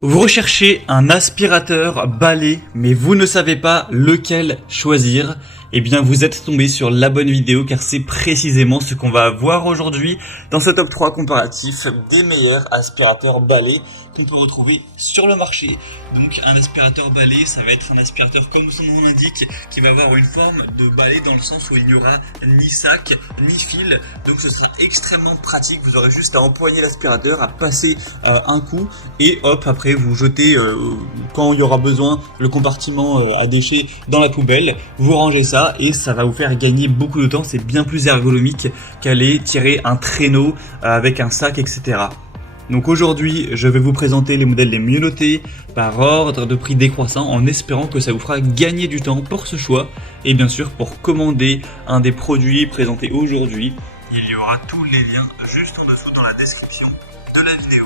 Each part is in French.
Vous recherchez un aspirateur balai, mais vous ne savez pas lequel choisir. Eh bien, vous êtes tombé sur la bonne vidéo car c'est précisément ce qu'on va voir aujourd'hui dans ce top 3 comparatif des meilleurs aspirateurs balai qu'on peut retrouver sur le marché. Donc, un aspirateur balai, ça va être un aspirateur comme son nom l'indique, qui va avoir une forme de balai dans le sens où il n'y aura ni sac, ni fil. Donc, ce sera extrêmement pratique. Vous aurez juste à empoigner l'aspirateur, à passer un coup et hop, après vous jetez quand il y aura besoin le compartiment à déchets dans la poubelle, vous rangez ça et ça va vous faire gagner beaucoup de temps. C'est bien plus ergonomique qu'aller tirer un traîneau avec un sac, etc. Donc aujourd'hui, je vais vous présenter les modèles les mieux notés par ordre de prix décroissant en espérant que ça vous fera gagner du temps pour ce choix. Et bien sûr, pour commander un des produits présentés aujourd'hui, il y aura tous les liens juste en dessous dans la description de la vidéo.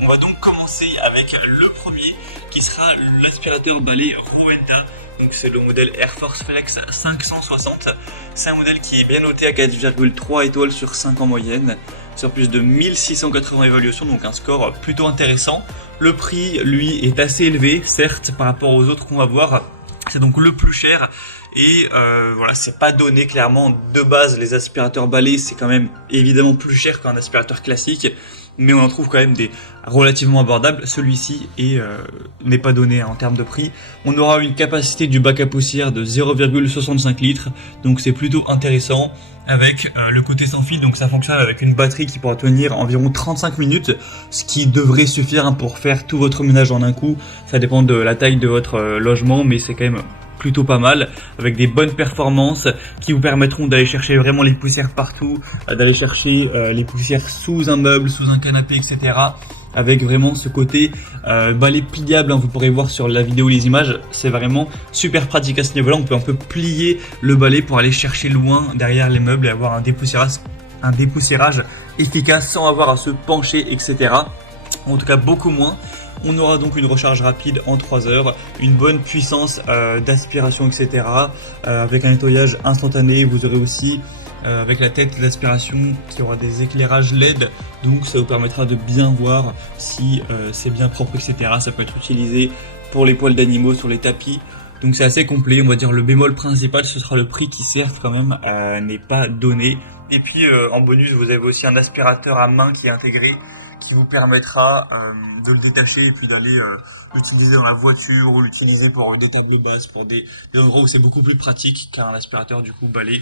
On va donc commencer avec le premier qui sera l'aspirateur balai Rowenta. Donc c'est le modèle Air Force Flex 560. C'est un modèle qui est bien noté à 4,3 étoiles sur 5 en moyenne, sur plus de 1680 évaluations, donc un score plutôt intéressant. Le prix, lui, est assez élevé, certes, par rapport aux autres qu'on va voir. C'est donc le plus cher et voilà, c'est pas donné clairement de base. Les aspirateurs balais, c'est quand même évidemment plus cher qu'un aspirateur classique, mais on en trouve quand même des relativement abordables. Celui-ci n'est pas donné en termes de prix. On aura une capacité du bac à poussière de 0,65 litres, donc c'est plutôt intéressant. Avec le côté sans fil, donc ça fonctionne avec une batterie qui pourra tenir environ 35 minutes, ce qui devrait suffire pour faire tout votre ménage en un coup. Ça dépend de la taille de votre logement, mais c'est quand même plutôt pas mal, avec des bonnes performances qui vous permettront d'aller chercher vraiment les poussières partout, d'aller chercher les poussières sous un meuble, sous un canapé, etc. Avec vraiment ce côté balai pliable, hein, vous pourrez voir sur la vidéo les images, c'est vraiment super pratique à ce niveau-là. On peut un peu plier le balai pour aller chercher loin derrière les meubles et avoir un dépoussiérage efficace sans avoir à se pencher, etc. En tout cas beaucoup moins. On aura donc une recharge rapide en 3 heures, une bonne puissance d'aspiration, etc. Avec un nettoyage instantané. Vous aurez aussi avec la tête d'aspiration qui aura des éclairages LED, donc ça vous permettra de bien voir si c'est bien propre, etc. Ça peut être utilisé pour les poils d'animaux sur les tapis. Donc c'est assez complet. On va dire le bémol principal, ce sera le prix qui certes quand même n'est pas donné. Et puis en bonus, vous avez aussi un aspirateur à main qui est intégré, qui vous permettra de le détacher et puis d'aller l'utiliser dans la voiture ou l'utiliser pour des tables basses, pour des endroits où c'est beaucoup plus pratique qu'un aspirateur du coup balai.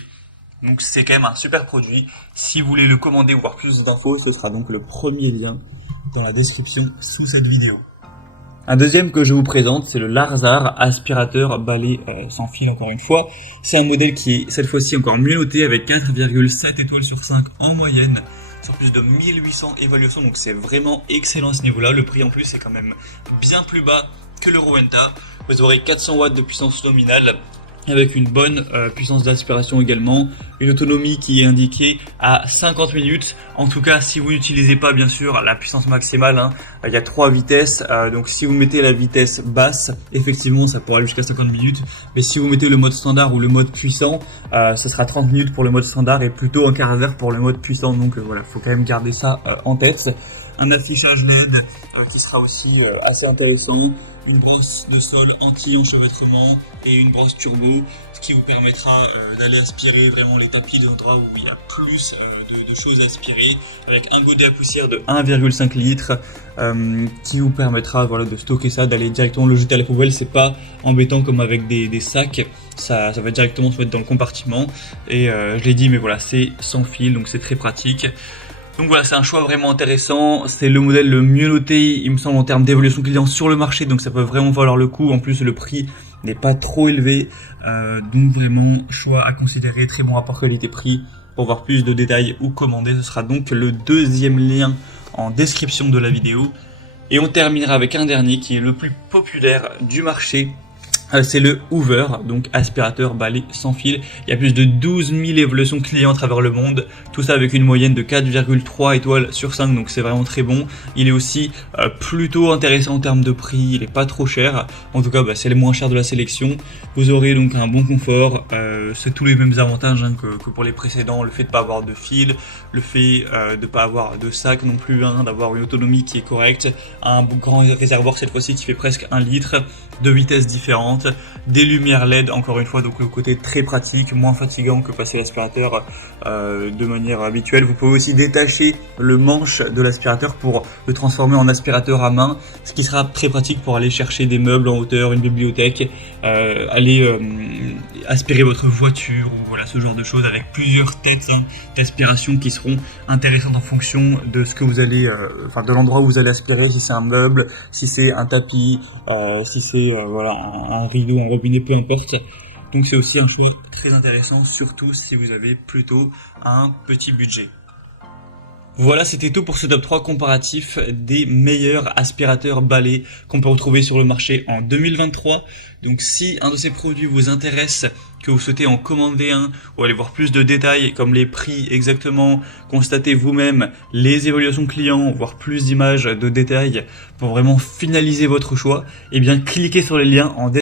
Donc c'est quand même un super produit. Si vous voulez le commander ou voir plus d'infos, ce sera donc le premier lien dans la description sous cette vidéo. Un deuxième que je vous présente, c'est le Larzar aspirateur balai sans fil encore une fois. C'est un modèle qui est cette fois-ci encore mieux noté avec 4,7 étoiles sur 5 en moyenne, sur plus de 1800 évaluations, donc c'est vraiment excellent à ce niveau-là. Le prix en plus est quand même bien plus bas que le Rowenta. Vous aurez 400 watts de puissance nominale, avec une bonne puissance d'aspiration également, une autonomie qui est indiquée à 50 minutes. En tout cas, si vous n'utilisez pas bien sûr la puissance maximale, hein, il y a 3 vitesses, donc si vous mettez la vitesse basse, effectivement ça pourra aller jusqu'à 50 minutes, mais si vous mettez le mode standard ou le mode puissant, ce sera 30 minutes pour le mode standard et plutôt un quart d'heure pour le mode puissant, donc voilà, faut quand même garder ça en tête. Un affichage LED qui sera aussi assez intéressant, une brosse de sol anti-enchevêtrement et une brosse turbo, ce qui vous permettra d'aller aspirer vraiment les tapis des endroits où il y a plus de choses à aspirer, avec un godet à poussière de 1,5 litres qui vous permettra voilà, de stocker ça, d'aller directement le jeter à la poubelle. C'est pas embêtant comme avec des sacs, ça va directement se mettre dans le compartiment et je l'ai dit, mais voilà, c'est sans fil, donc c'est très pratique. Donc voilà, c'est un choix vraiment intéressant, c'est le modèle le mieux noté, il me semble, en termes d'évolution client sur le marché, donc ça peut vraiment valoir le coup. En plus, le prix n'est pas trop élevé, donc vraiment, choix à considérer, très bon rapport qualité-prix. Pour voir plus de détails ou commander, ce sera donc le deuxième lien en description de la vidéo. Et on terminera avec un dernier qui est le plus populaire du marché, C'est le Hoover, donc aspirateur balai sans fil. Il y a plus de 12 000 évaluations clients à travers le monde. Tout ça avec une moyenne de 4,3 étoiles sur 5, donc c'est vraiment très bon. Il est aussi plutôt intéressant en termes de prix, il est pas trop cher. En tout cas, c'est le moins cher de la sélection. Vous aurez donc un bon confort. C'est tous les mêmes avantages que pour les précédents. Le fait de pas avoir de fil, le fait de pas avoir de sac non plus, d'avoir une autonomie qui est correcte. Un grand réservoir cette fois-ci qui fait presque 1 litre, de vitesses différentes. Des lumières LED encore une fois, donc le côté très pratique, moins fatigant que passer l'aspirateur de manière habituelle. Vous pouvez aussi détacher le manche de l'aspirateur pour le transformer en aspirateur à main, ce qui sera très pratique pour aller chercher des meubles en hauteur, une bibliothèque, aller aspirer votre voiture ou voilà ce genre de choses, avec plusieurs têtes d'aspiration qui seront intéressantes en fonction de ce que vous allez, de l'endroit où vous allez aspirer, si c'est un meuble, si c'est un tapis, si c'est un rideau, un robinet, peu importe. Donc c'est aussi un choix très intéressant, surtout si vous avez plutôt un petit budget. Voilà, c'était tout pour ce top 3 comparatif des meilleurs aspirateurs balais qu'on peut retrouver sur le marché en 2023. Donc si un de ces produits vous intéresse, que vous souhaitez en commander un ou aller voir plus de détails comme les prix exactement, constater vous-même les évaluations clients, voir plus d'images, de détails pour vraiment finaliser votre choix, eh bien cliquez sur les liens en description